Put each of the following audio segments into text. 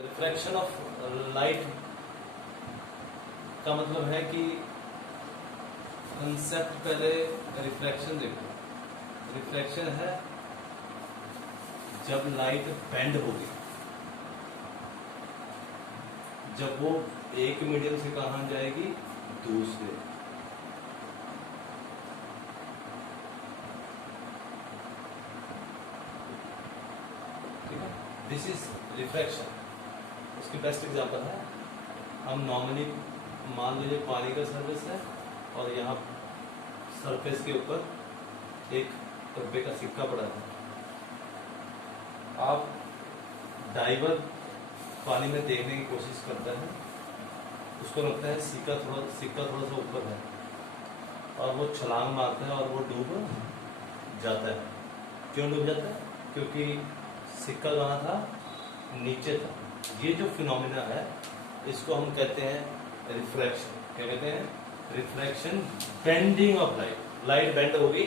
Refraction of light का मतलब है कि कंसेप्ट पहले रिफ्रैक्शन देखो। रिफ्रैक्शन है जब लाइट बेंड होगी, जब वो एक मीडियम से कहां जाएगी दूसरे। ठीक है, दिस इज रिफ्रैक्शन। उसकी बेस्ट एग्जांपल है, हम नॉर्मली मान लीजिए पानी का सर्विस है और यहाँ सरफेस के ऊपर एक रुपये का सिक्का पड़ा है। आप डाइवर पानी में देखने की कोशिश करता है, उसको लगता है सिक्का थोड़ा सा ऊपर है और वो छलांग मारता है और वो डूब जाता है। क्यों डूब जाता है? क्योंकि सिक्का कहाँ था? नीचे था। ये जो फिनोमिना है इसको हम कहते हैं रिफ्रैक्शन। क्या कहते हैं? Refraction, bending of light. Light bend होगी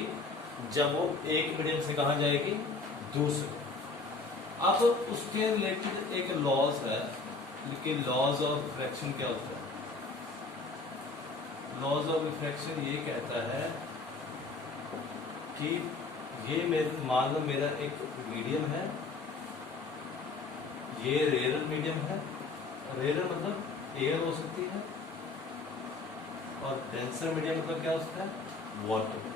जब वो एक मीडियम से कहां जाएगी दूसरे। अब उसके रिलेटेड एक लॉज है, लेकिन लॉज ऑफ रिफ्रैक्शन क्या होता है? लॉज ऑफ रिफ्रैक्शन ये कहता है कि ये मान लो मेरा एक मीडियम है, ये रेयर मीडियम है। रेयर मतलब एयर हो सकती है, और डेंसर मीडियम मतलब क्या होता है? वाटर।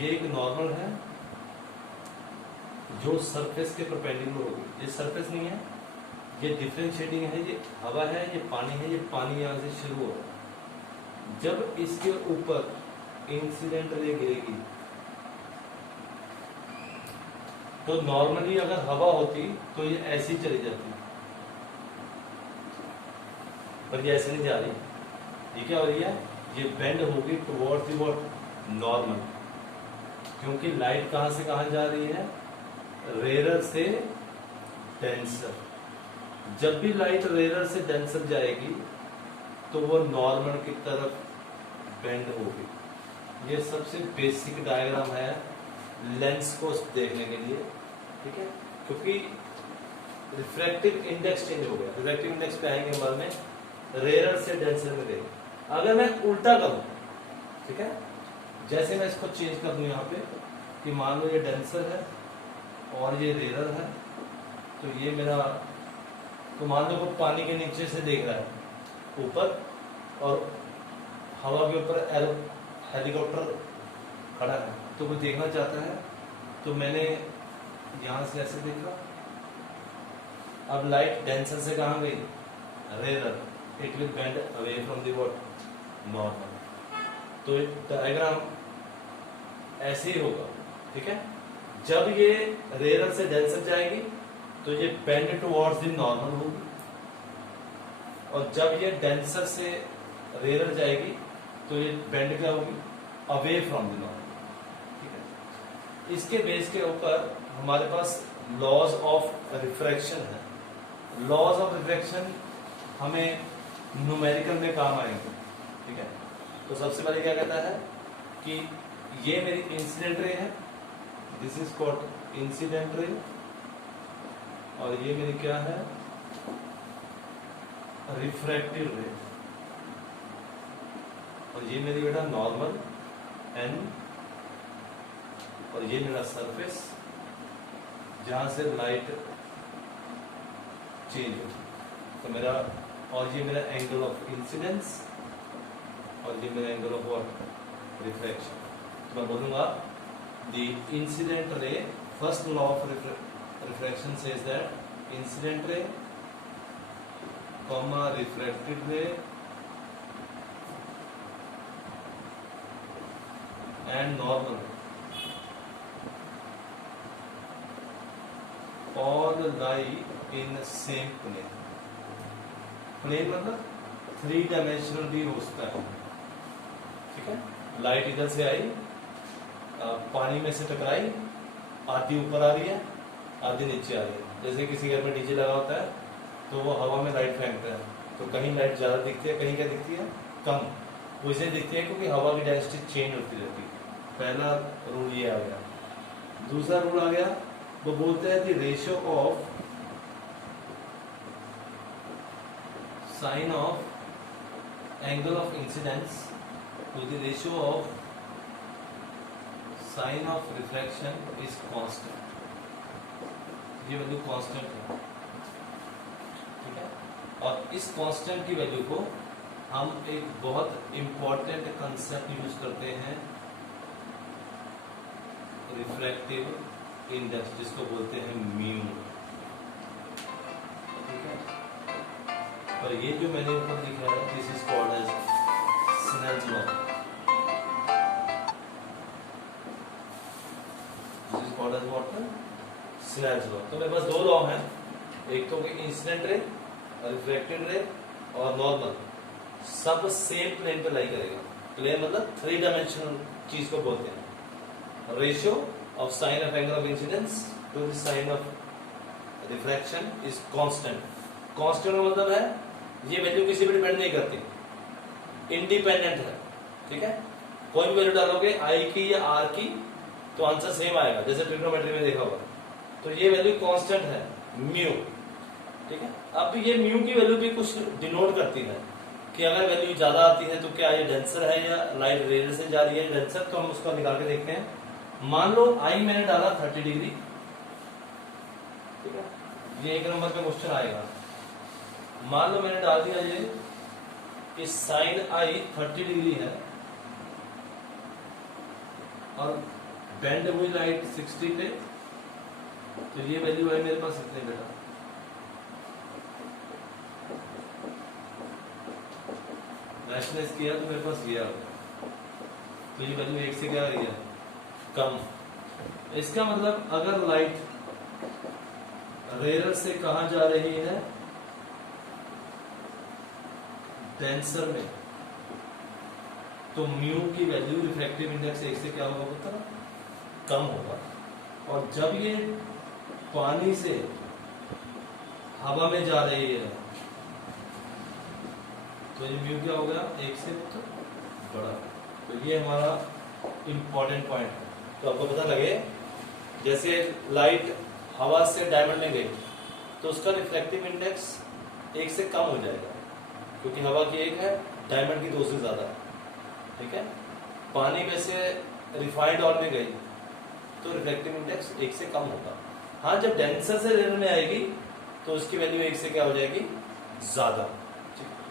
ये एक नॉर्मल है जो सरफेस के परपेंडिकुलर होगी। ये सरफेस नहीं है, ये डिफरेंशिएटिंग है। ये हवा है, ये पानी है, ये पानी यहां से शुरू हो रहा है। जब इसके ऊपर इंसिडेंट रे गिरेगी तो नॉर्मली अगर हवा होती तो ये ऐसी चली जाती, पर ये ऐसे नहीं जा रही। ये क्या हो रही है? ये बेंड होगी टुवर्ड्स द व्हाट? नॉर्मल। क्योंकि लाइट कहां से कहां जा रही है? रेयर से डेंसर। जब भी लाइट रेयर से डेंसर जाएगी तो वो नॉर्मल की तरफ बेंड होगी। ये सबसे बेसिक डायग्राम है लेंस को देखने के लिए। ठीक है, क्योंकि रिफ्रैक्टिव इंडेक्स चेंज हो गया। रिफ्रैक्टिव इंडेक्स पे आएंगे बाद में, रेयर से डेंसर में देंगे। अगर मैं उल्टा करूं, ठीक है, जैसे मैं इसको चेंज कर दूं यहाँ पे कि मान लो ये डेंसर है और ये रेयर है, तो ये मेरा, तो मान लो वो पानी के नीचे से देख रहा है ऊपर और हवा के ऊपर हेलीकॉप्टर खड़ा है, तो वो देखना चाहता है। तो मैंने यहां से ऐसे देखा, अब लाइट डेंसर से कहां गई? Rare. It will bend away from the what? Normal. तो डायग्राम ऐसे ही होगा। ठीक है, जब ये रेयर से डेंसर जाएगी तो ये बेंड टुवर्ड्स द नॉर्मल होगी, और जब ये डेंसर से रेयर जाएगी तो ये बेंड क्या होगी? Away from the normal. ठीक है, इसके बेस के ऊपर हमारे पास लॉज ऑफ रिफ्रैक्शन है। लॉज ऑफ रिफ्रैक्शन हमें न्यूमेरिकल में काम आएंगे। ठीक है, तो सबसे पहले क्या कहता है कि ये मेरी इंसिडेंट रे है, this is called incident ray, और ये मेरी क्या है? रिफ्रैक्टिव रे। और ये मेरी बेटा नॉर्मल एन, और ये मेरा सरफेस जहां से लाइट चेंज हो। तो मेरा, और ये मेरा एंगल ऑफ इंसिडेंस, और ये मेरा एंगल ऑफ व्हाट? रिफ्रैक्शन। तो मैं बोलूंगा the incident ray, first law of refraction says that incident ray comma refracted ray and normal all lie in same plane। Plane मतलब 3 डायमेंशनल भी हो सकता है। ठीक है, लाइट इधर से आई, पानी में से टकराई, आधी ऊपर आ रही है, आधी नीचे आ रही है। जैसे किसी घर में डीजे लगा होता है तो वो हवा में लाइट फेंकता है, तो कहीं लाइट ज्यादा दिखती है, कहीं क्या दिखती है? कम। वो इसलिए दिखती है क्योंकि हवा की डेंसिटी चेंज होती रहती है। पहला रूल ये आ गया। दूसरा रूल आ गया, वो बोलते हैं the ratio of sine of angle of incidence to the ratio of sine of refraction is constant. ये वैल्यू कांस्टेंट है, ठीक है। और इस कांस्टेंट की वैल्यू को हम एक बहुत इंपॉर्टेंट कंसेप्ट यूज करते हैं, रिफ्रैक्टिव इंडेक्स, जिसको बोलते हैं म्यू, ठीक है। पर ये जो मैंने ऊपर लिखा है, this is called as Snell's law, this is called as what, Snell's law. तो मेरे पास दो लॉ हैं, एक तो इंसिडेंट रे, रिफ्रैक्टेड रे और नॉर्मल, सब सेम प्लेन पे लाई करेगा। प्लेन मतलब 3 डायमेंशनल चीज को बोलते हैं। Ratio of sine of angle of incidence to the sine of refraction is constant. Constant का मतलब है ये वैल्यू किसी पे डिपेंड नहीं करती, इंडिपेंडेंट है, ठीक है। कोई भी वैल्यू डालोगे आई की या आर की तो आंसर सेम आएगा, जैसे ट्रिग्नोमेट्री में देखा होगा। तो ये वैल्यू कांस्टेंट है म्यू, ठीक है। अब ये म्यू की वैल्यू भी कुछ डिनोट करती है कि अगर वैल्यू ज्यादा आती है तो क्या ये डेंसर है या लाइट रेयर से जा रही है डेंसर, तो हम उसको निकाल के देखते हैं। मान लो आई मैंने डाला 30 डिग्री, ठीक है, ये 1 नंबर का क्वेश्चन आएगा। मान लो मैंने डाल दिया ये कि साइन आई 30 डिग्री है और बेंड हुई लाइट 60 पे, तो ये वैल्यू है मेरे पास इतने बेटा। रैशनलाइज किया तो मेरे पास ये आ गया, तो ये वैल्यू 1 से क्या आ रही है, कम। इसका मतलब अगर लाइट रेयर से कहां जा रही है, डेंसर में, तो म्यू की वैल्यू रिफ्रैक्टिव इंडेक्स 1 से क्या होगा पता, कम होगा। और जब ये पानी से हवा में जा रही है तो ये म्यू क्या होगा, 1 से तो बड़ा। तो ये हमारा इंपॉर्टेंट पॉइंट है। तो आपको पता लगे, जैसे लाइट हवा से डायमंड में गई तो उसका रिफ्रैक्टिव इंडेक्स 1 से कम हो जाएगा, क्योंकि हवा की 1 है, डायमंड की 2 से ज्यादा है, ठीक है। पानी में से रिफाइंड ऑयल में गई तो रिफ्रैक्टिव इंडेक्स 1 से कम होगा। हाँ, जब डेंसर से रेयर में आएगी तो उसकी वैल्यू 1 से क्या हो जाएगी, ज्यादा।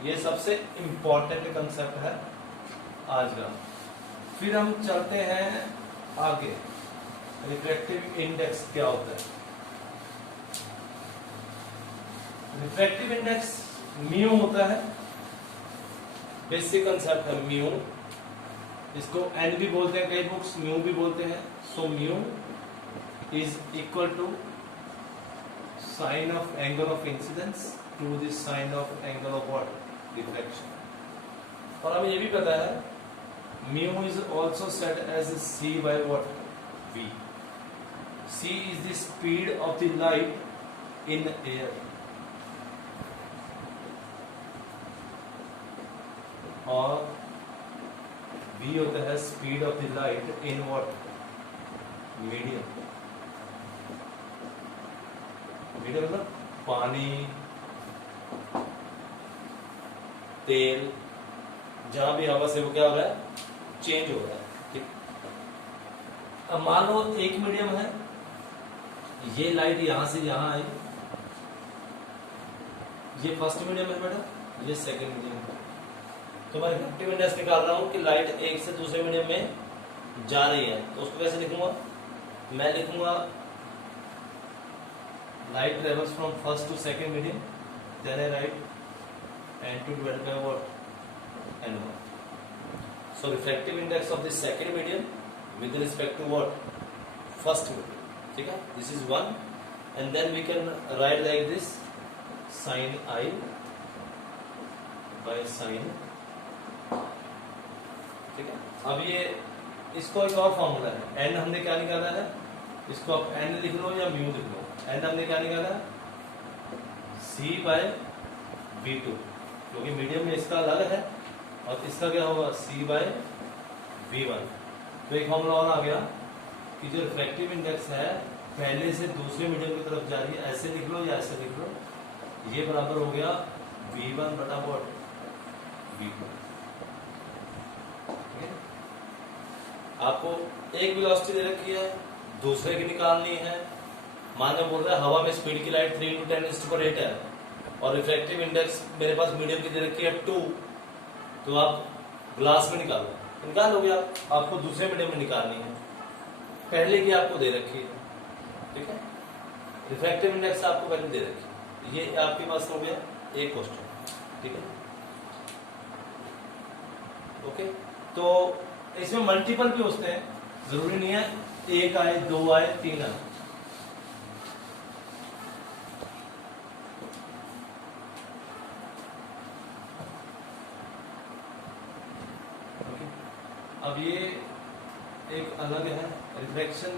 ये सबसे इंपॉर्टेंट कंसेप्ट है आज का। फिर हम चलते हैं आगे, रिफ्रैक्टिव इंडेक्स क्या होता है। रिफ्रैक्टिव इंडेक्स म्यू होता है, बेसिक कंसेप्ट है म्यू। इसको एन भी बोलते हैं, कई बुक्स म्यू भी बोलते हैं। So mu is equal to sine of angle of incidence to the sine of angle of what, refraction. और हमें ये भी पता है mu is also said as c by what, v. C is the speed of the light in air, और v होता है speed of the light in what, medium. Medium मतलब पानी, तेल, जहां भी हवा से वो क्या हो रहा है, चेंज हो रहा है, ठीक। अब मान लो एक मीडियम है, ये लाइट यहां से यहां आई, ये फर्स्ट मीडियम है बेटा, ये सेकंड मीडियम है। तो मैं रिफ्रैक्टिव इंडेक्स निकाल रहा हूं कि लाइट एक से दूसरे मीडियम में जा रही है, तो उसको कैसे लिखूंगा, मैं लिखूंगा light travels from first to second medium, then I write n2 divided by what, n1. So refractive index of the second medium with respect to what, first medium, ठीक है। This is 1 and then we can write like this, sin I by sin, ठीक है। अब ये इसको एक और formula है, n हमने क्या निकाला है, इसको आप n लिख लो या म्यू लिख लो। n हमने क्या निकाला, c by v2, क्योंकि मीडियम में इसका अलग है और इसका क्या होगा, c by v1। तो एक फॉर्मूला और आ गया कि जो रिफ्रैक्टिव इंडेक्स है पहले से दूसरे मीडियम की तरफ जा रही है, ऐसे लिख लो या ऐसे लिख लो, ये बराबर हो गया v1 बटा वॉट v2। आपको एक वेलोसिटी दे रखी है, दूसरे की निकालनी है। मान लो बोल रहा है हवा में स्पीड की लाइट 3 × 10⁸ है और रिफ्रैक्टिव इंडेक्स मेरे पास मीडियम की दे रखी है 2, तो आप ग्लास में निकालोगे आप, आपको दूसरे मीडियम में निकालनी है, पहले की आपको दे रखी है, ठीक है। रिफ्रैक्टिव इंडेक्स आपको पहले दे रखी है, ये आपके पास हो गया एक क्वेश्चन, ठीक है। ओके, तो इसमें मल्टीपल भी होते हैं, जरूरी नहीं है 1 आए 2 आए 3 आए। अब ये एक अलग है, रिफ्लेक्शन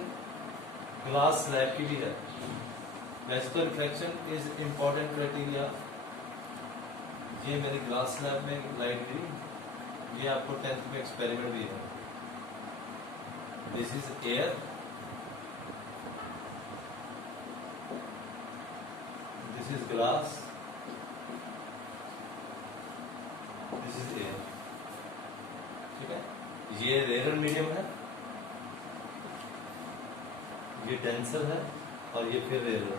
ग्लास स्लैब की भी है। वैसे तो रिफ्लेक्शन इज इम्पोर्टेंट क्राइटेरिया। ये मेरी ग्लास स्लैब में लाइट दी, ये आपको 10th में एक्सपेरिमेंट भी है। This is air, this is glass, this is air, ठीक है। ये रेयर मीडियम है, ये डेंसर है और ये फिर रेयर है,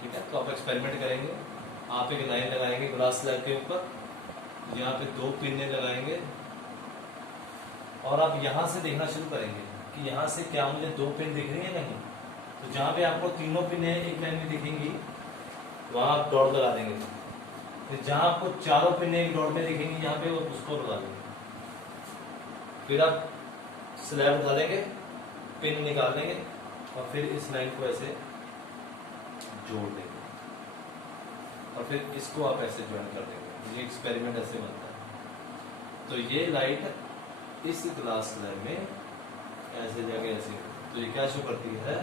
ठीक है। तो आप एक्सपेरिमेंट करेंगे, आप एक लाइन लगाएंगे ग्लास स्लैब के ऊपर, यहाँ पे 2 पिने लगाएंगे और आप यहाँ से देखना शुरू करेंगे कि यहाँ से क्या मुझे 2 पिन दिख रही है नहीं। तो जहाँ पे आपको तीनों पिने एक लाइन में दिखेंगी वहां आप डॉट लगा देंगे। फिर जहाँ आपको चारों पिने एक डॉट में दिखेंगी यहाँ पे उसको लगा देंगे। फिर आप स्लैब उठा लेंगे, पिन निकाल लेंगे और फिर इस लाइन को ऐसे जोड़ देंगे और फिर इसको आप ऐसे ज्वाइन कर देंगे। ये एक्सपेरिमेंट ऐसे बनता है। तो ये लाइट इस ग्लास स्लैब में ऐसे जगह ऐसे, तो ये क्या शो करती है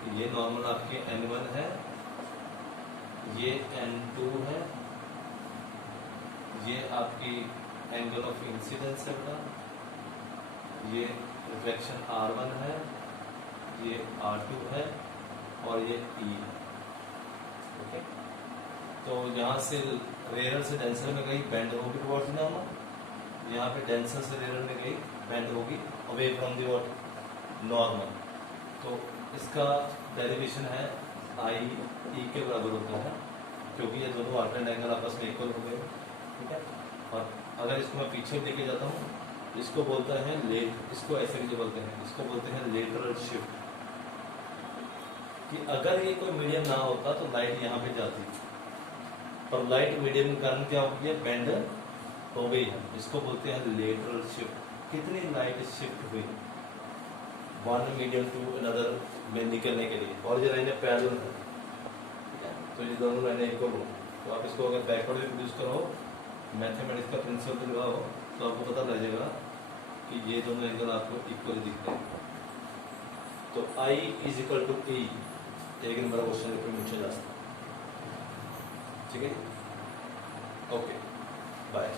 कि ये नॉर्मल आपके N1 है, ये N2 है, ये आपकी एंगल ऑफ इंसिडेंस है बेटा, ये रिफ्लेक्शन R1 है, ये R2 है और ये E है, ओके। तो यहाँ से रेयर से डेंसर में गई बेंड होगी टुवर्ड्स नॉर्मल, यहाँ पे डेंसर से रेयर में गई बेंड होगी away from the what normal. तो इसका डेरिवेशन है आई ई के बराबर होता है, क्योंकि ये दोनों अल्टरनेट एंगल आपस में इक्वल हो गए, ठीक है। और अगर इसको मैं पीछे लेके जाता हूँ, इसको बोलता है लेट, इसको ऐसे भी बोलते हैं, इसको बोलते हैं लेटरल शिफ्ट। कि अगर ये कोई मीडियम ना होता तो लाइट यहाँ पे जाती, पर लाइट मीडियम के कारण क्या हो गया, बेंड हो गई है, इसको बोलते हैं लेटरल शिफ्ट। कितनी लाइट शिफ्ट हुई वन मीडियम टू अनदर में निकलने के लिए, और ये लाइनें पैरेलल है, ठीक है। तो ये दोनों लाइनें इक्वल हो, तो आप इसको अगर बैकवर्ड में प्रोड्यूस करो, मैथमेटिक्स का प्रिंसिपल लगाओ, तो आपको पता लग जाएगा कि ये दोनों एंगल आपको इक्वली दिखते हैं। तो I is equal to E एक नंबर क्वेश्चन पे पूछा जा सकता है, ठीक है। Okay, bye.